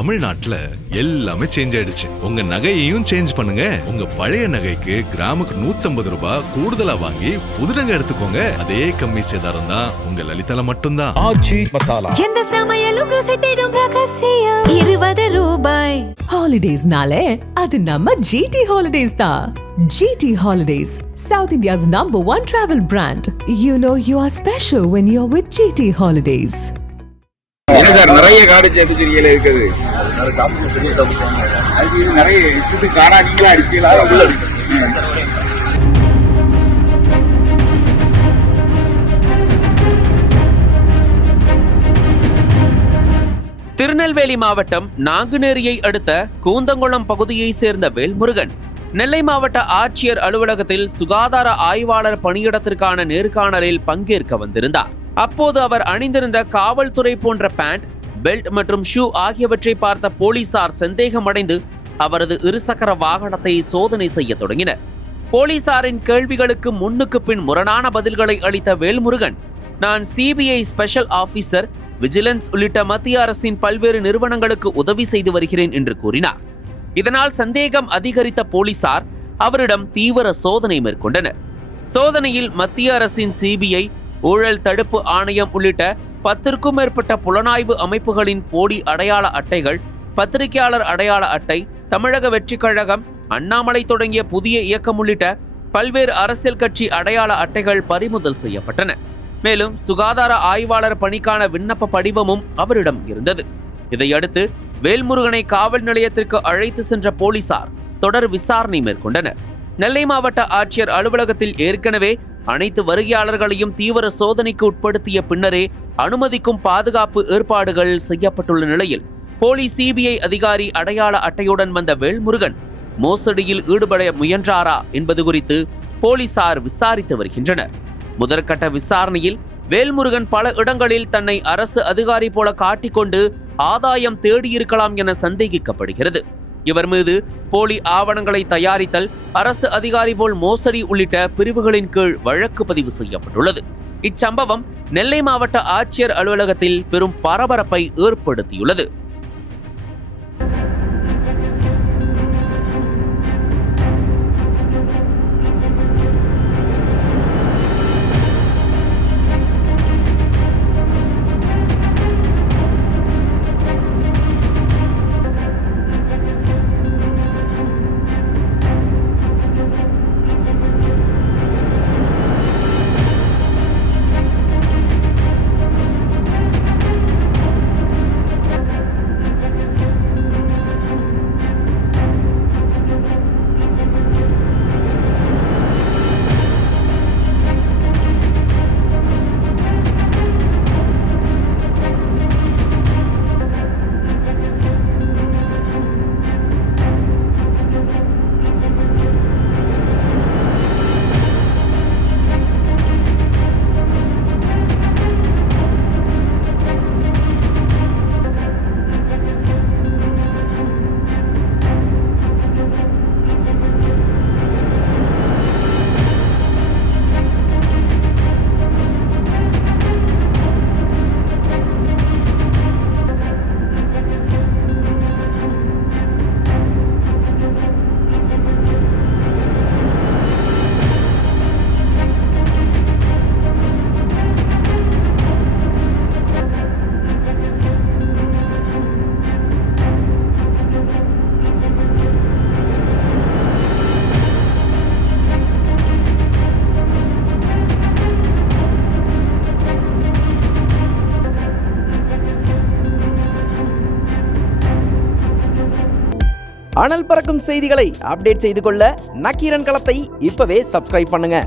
தமிழ்நாட்டுல எல்லாமே சேஞ்ச் ஆயிடுச்சு. உங்க நகையையும் சேஞ்ச் பண்ணுங்க. உங்க பழைய நகைக்கு கிராமுக்கு 150 ரூபாய் கூடுதலா வாங்கி புது நகை எடுத்துக்கோங்க. அதே கம்மி சேதாரம் தான் உங்க லலிதால மட்டும்தான். ஆச்சி மசாலா. எந்த சமையலும் ருசி தேடும் ரகசியம் 20 ரூபாய். ஹாலிடேஸ்னாலே அது நம்ம ஜிடி ஹாலிடேஸ் தான். GT Holidays, South India's #1 travel brand. You know you are special when you're with GT Holidays. என்ன சார் நிறைய காடு செப்புச்செடிகள் இருக்குது. அது நிறைய இஷ்டத்து காடா நீங்களா அடிச்சீங்களா? திருநெல்வேலி மாவட்டம் நாங்குநேரியை அடுத்த கூந்தங்குளம் பகுதியை சேர்ந்த வேல்முருகன் நெல்லை மாவட்ட ஆட்சியர் அலுவலகத்தில் சுகாதார ஆய்வாளர் பணியிடத்திற்கான நேர்காணலில் பங்கேற்க வந்திருந்தார். அப்போது அவர் அணிந்திருந்த காவல்துறை போன்ற பேண்ட், பெல்ட் மற்றும் ஷூ ஆகியவற்றை பார்த்த போலீசார் சந்தேகமடைந்து அவரது இருசக்கர வாகனத்தை சோதனை செய்ய தொடங்கினர். போலீசாரின் கேள்விகளுக்கு முன்னுக்கு பின் முரணான பதில்களை அளித்த வேல்முருகன், நான் சிபிஐ ஸ்பெஷல் ஆபீசர், விஜிலன்ஸ் உள்ளிட்ட மத்திய அரசின் பல்வேறு நிறுவனங்களுக்கு உதவி செய்து வருகிறேன் என்று கூறினார். இதனால் சந்தேகம் அதிகரித்த போலீசார் அவரிடம் தீவிர சோதனை மேற்கொண்டனர். சோதனையில் மத்திய அரசின் சிபிஐ, ஊழல் தடுப்பு ஆணையம் உள்ளிட்ட 10க்கும் மேற்பட்ட புலனாய்வு அமைப்புகளின் போலி அடையாள அட்டைகள், பத்திரிகையாளர் அடையாள அட்டை, தமிழக வெற்றிக் கழகம், அண்ணாமலை தொடங்கிய புதிய இயக்கம் உள்ளிட்ட பல்வேறு அரசியல் கட்சி அடையாள அட்டைகள் பறிமுதல் செய்யப்பட்டன. மேலும் சுகாதார ஆய்வாளர் பணிக்கான விண்ணப்ப படிவமும் அவரிடம் இருந்தது. இதையடுத்து வேல்முருகனை காவல் நிலையத்திற்கு அழைத்து சென்ற போலீசார் தொடர் விசாரணை மேற்கொண்டனர். நெல்லை மாவட்ட ஆட்சியர் அலுவலகத்தில் ஏற்கனவே அனைத்து வருகையாளர்களையும் தீவிர சோதனைக்கு உட்படுத்திய பின்னரே அனுமதிக்கும் பாதுகாப்பு ஏற்பாடுகள் செய்யப்பட்டுள்ள நிலையில் போலீஸ் சிபிஐ அதிகாரி அடையாள அட்டையுடன் வந்த வேல்முருகன் மோசடியில் ஈடுபட முயன்றாரா என்பது குறித்து போலீசார் விசாரித்து வருகின்றனர். முதற்கட்ட விசாரணையில் வேல்முருகன் பல இடங்களில் தன்னை அரசு அதிகாரி போல காட்டிக்கொண்டு ஆதாயம் தேடியிருக்கலாம் என சந்தேகிக்கப்படுகிறது. இவர் மீது போலி ஆவணங்களை தயாரித்தல், அரசு அதிகாரி போல் மோசடி உள்ளிட்ட பிரிவுகளின் கீழ் வழக்கு பதிவு செய்யப்பட்டுள்ளது. இச்சம்பவம் நெல்லை மாவட்ட ஆட்சியர் அலுவலகத்தில் பெரும் பரபரப்பை ஏற்படுத்தியுள்ளது. அனல் பறக்கும் செய்திகளை அப்டேட் செய்து கொள்ள நக்கீரன் களத்தை இப்பவே சப்ஸ்கிரைப் பண்ணுங்க.